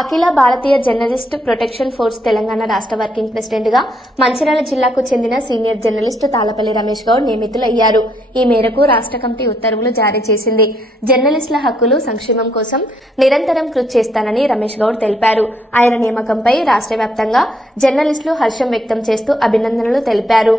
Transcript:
అఖిల భారతీయ journalist protection force Telangana రాష్ట్ర working president గా మంచిర్యాల జిల్లాకు చెందిన సీనియర్ జర్నలిస్ట్ తాళ్లపల్లి రమేష్ గౌడ్ నియమితులయ్యారు. ఈ మేరకు రాష్ట్ర కమిటీ ఉత్తర్వులు జారీ చేసింది. జర్నలిస్టుల హక్కులు, సంక్షేమం కోసం నిరంతరం కృషి చేస్తానని రమేష్ గౌడ్ తెలిపారు. ఆయన నియామకంపై రాష్ట్ర వ్యాప్తంగా జర్నలిస్టులు హర్షం వ్యక్తం చేస్తూ అభినందనలు తెలిపారు.